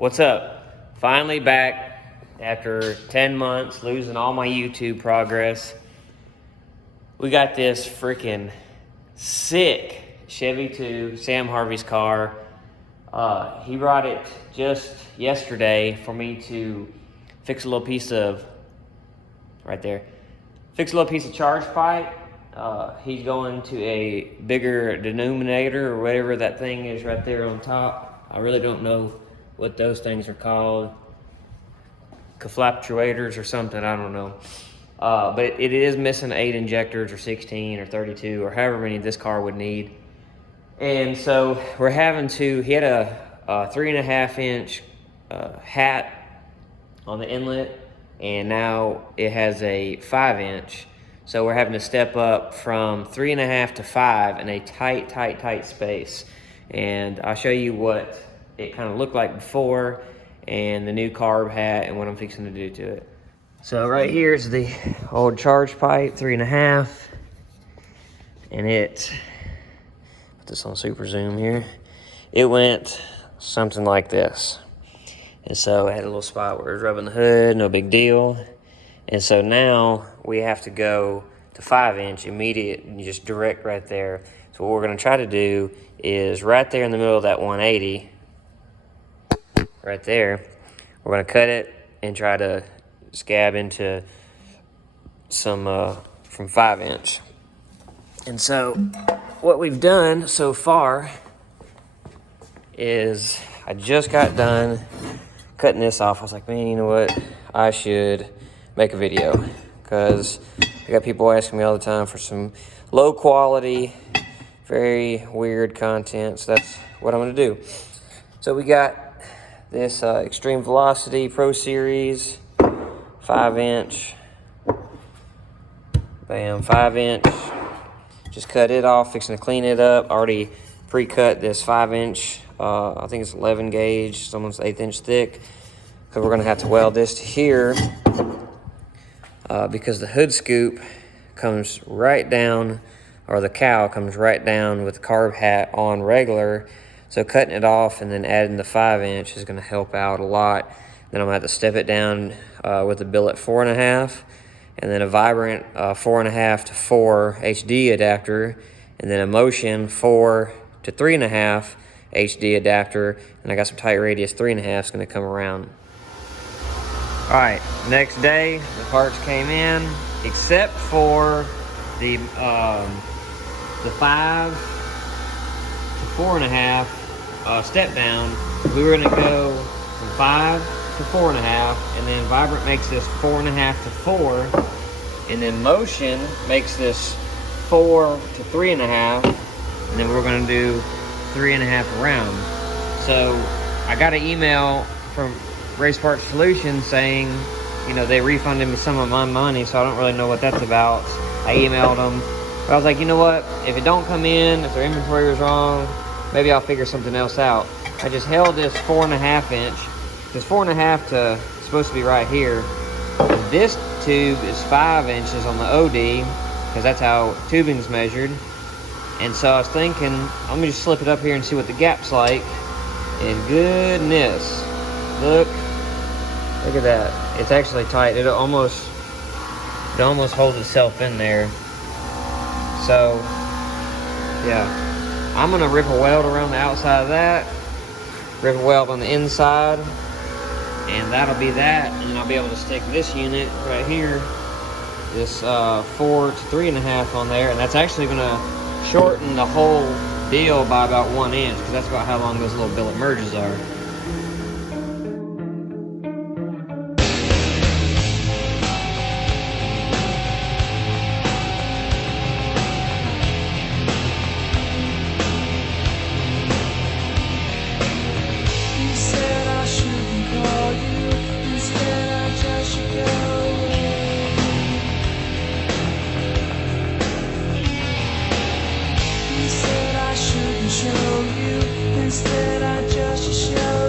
What's up? Finally back after 10 months, losing all my YouTube progress. We got this freaking sick Chevy 2, Sam Harvey's car. He brought it just yesterday for me to fix a little piece of, right there, fix a little piece of charge pipe. He's going to a bigger denominator or whatever that thing is right there on top. I really don't know what those things are called. Conflatuators or something, I don't know. But it is missing 8 injectors or 16 or 32 or however many this car would need. And so we're having to, he had a 3.5 inch hat on the inlet, and now it has a 5 inch. So we're having to step up from 3.5 to 5 in a tight space. And I'll show you what it kind of looked like before and the new carb hat and what I'm fixing to do to it. So right here is the old charge pipe, 3.5. And it, put this on super zoom here. It went something like this. And so it had a little spot where it was rubbing the hood, no big deal. And so now we have to go to 5 inch immediate and just direct right there. So what we're gonna try to do is right there in the middle of that 180, right there, we're gonna cut it and try to scab into some from 5 inch. And so what we've done so far is I just got done cutting this off. I was like, man, you know what? I should make a video because I got people asking me all the time for some low quality, very weird content. So that's what I'm gonna do. So we got this Extreme Velocity Pro Series 5 inch. Bam, 5 inch. Just cut it off, fixing to clean it up. Already pre-cut this 5 inch. I think it's 11 gauge, someone's 1/8 inch thick. Because we're gonna have to weld this to here because the hood scoop comes right down, or the cowl comes right down with the carb hat on regular. So cutting it off and then adding the 5 inch is gonna help out a lot. Then I'm gonna have to step it down with a billet 4.5, and then a vibrant 4.5 to 4 HD adapter, and then a motion 4 to 3.5 HD adapter, and I got some tight radius 3.5 is gonna come around. All right, next day, the parts came in, except for the 5 to 4.5 step down. We were gonna go from 5 to 4.5, and then Vibrant makes this 4.5 to 4, and then Motion makes this 4 to 3.5, and then we're gonna do 3.5 around. So I got an email from Race Parts Solutions saying, you know, they refunded me some of my money, so I don't really know what that's about. I emailed them, but I was like, you know what? If it don't come in, if their inventory was wrong, maybe I'll figure something else out. I just held this 4.5 inch. This 4.5 to supposed to be right here. This tube is 5 inches on the OD because that's how tubing's measured. And so I was thinking, I'm gonna just slip it up here and see what the gap's like. And goodness, look at that. It's actually tight. It almost holds itself in there. So yeah, I'm gonna rip a weld around the outside of that, rip a weld on the inside, and that'll be that. And then I'll be able to stick this unit right here, this 4 to 3.5 on there, and that's actually gonna shorten the whole deal by about 1 inch, because that's about how long those little billet merges are. Show you instead I just show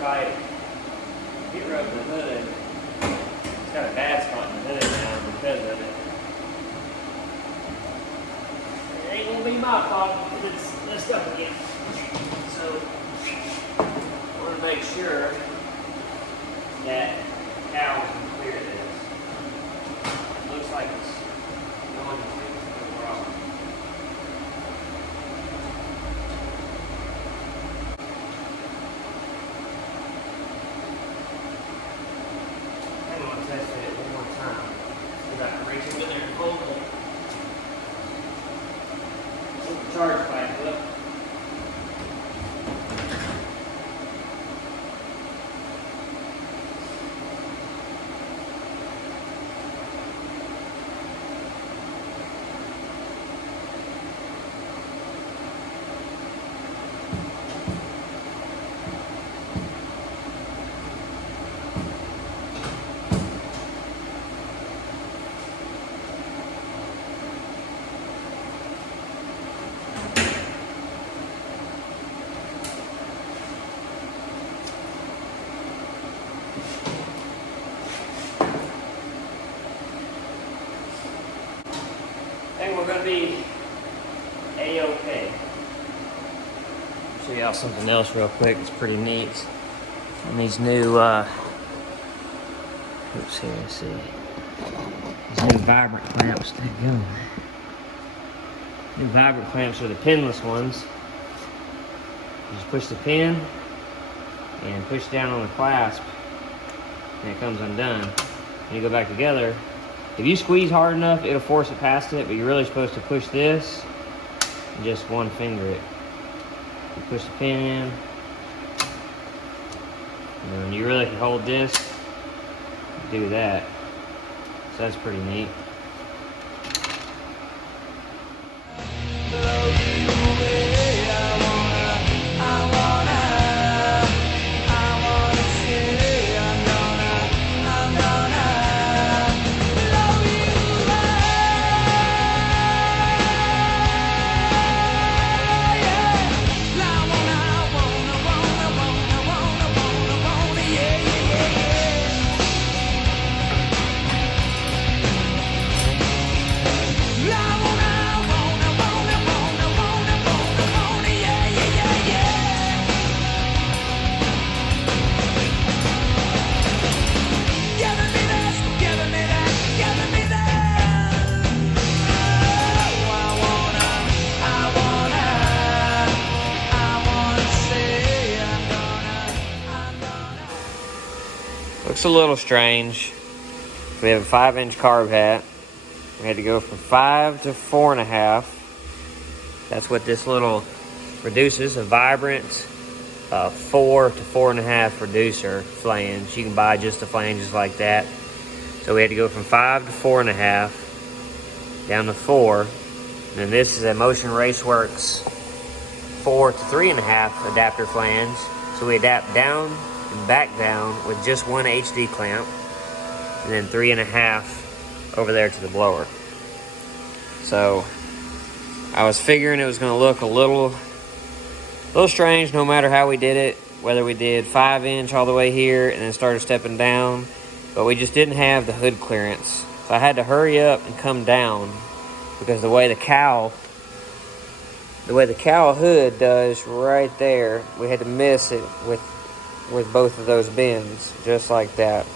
pipe. Get rid of the hood. It's got a bad spot in the hood now because of it. It ain't gonna be my fault because it's messed up again. So I want to make sure that cow can clear this. It looks like it's going to. No problem. I'm going to test it one more time. Because I can reach it in there and hold it. Put the charge pipe up. I think we're going to be A-OK. Show y'all something else real quick. It's pretty neat. On these new, oops, here, let's see. These new vibrant clamps. There you go. New vibrant clamps are the pinless ones. You just push the pin and push down on the clasp, and it comes undone. And you go back together. If you squeeze hard enough, it'll force it past it, but you're really supposed to push this and just one finger it. You push the pin in, and you really can hold this, do that. So that's pretty neat. Looks a little strange. We have a 5-inch carb hat. We had to go from 5 to 4.5. That's what this little reduces, a vibrant 4 to 4.5 reducer flange. You can buy just the flanges like that. So we had to go from 5 to 4.5 down to 4. And then this is a Motion Raceworks 4 to 3.5 adapter flange. So we adapt down and back down with just one HD clamp, and then 3.5 over there to the blower. So I was figuring it was going to look a little strange no matter how we did it, whether we did 5-inch all the way here and then started stepping down, but we just didn't have the hood clearance. So I had to hurry up and come down because the way the cowl hood does right there, we had to miss it with both of those bends, just like that.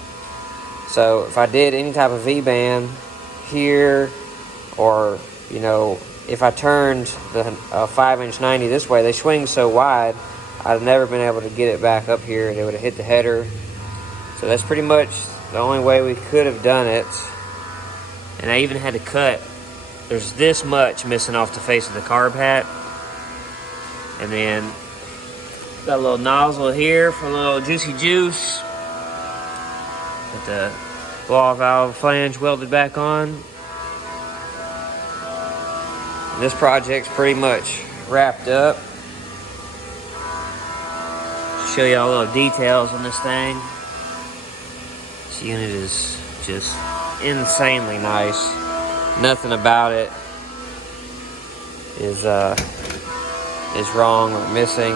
So if I did any type of V-band here, or, you know, if I turned the 5-inch 90 this way, they swing so wide, I'd have never been able to get it back up here. It would have hit the header. So that's pretty much the only way we could have done it. And I even had to cut. There's this much missing off the face of the carb hat. And then got a little nozzle here for a little juicy juice. Got the blow-off valve flange welded back on. And this project's pretty much wrapped up. Show y'all little details on this thing. This unit is just insanely nice. Nothing about it is wrong or missing.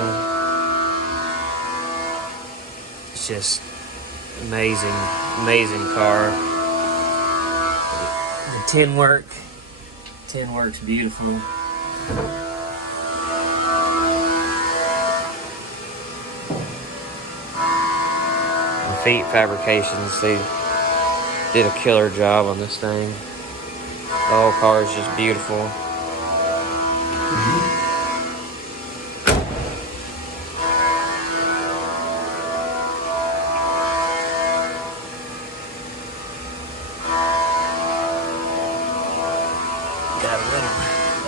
It's just amazing, amazing car. The tin works beautiful. The feet fabrications, they did a killer job on this thing. The whole car is just beautiful. Got a little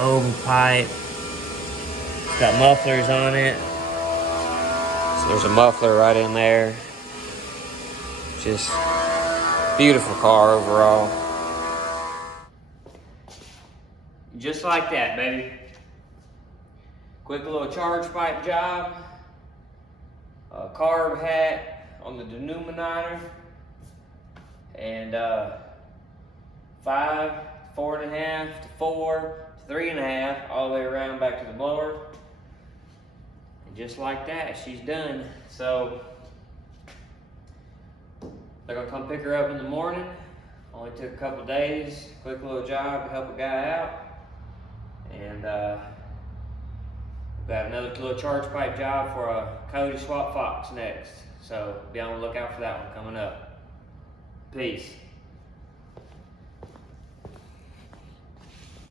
oval pipe. It's got mufflers on it. So there's a muffler right in there. Just beautiful car overall. Just like that, baby. Quick little charge pipe job. A carb hat on the denominator. And 5, 4.5 to 4 to 3.5 all the way around back to the blower. And just like that, she's done. So they're gonna come pick her up in the morning. Only took a couple days. Quick little job to help a guy out. And we've got another little charge pipe job for a Cody Swap Fox next. So be on the lookout for that one coming up. Peace.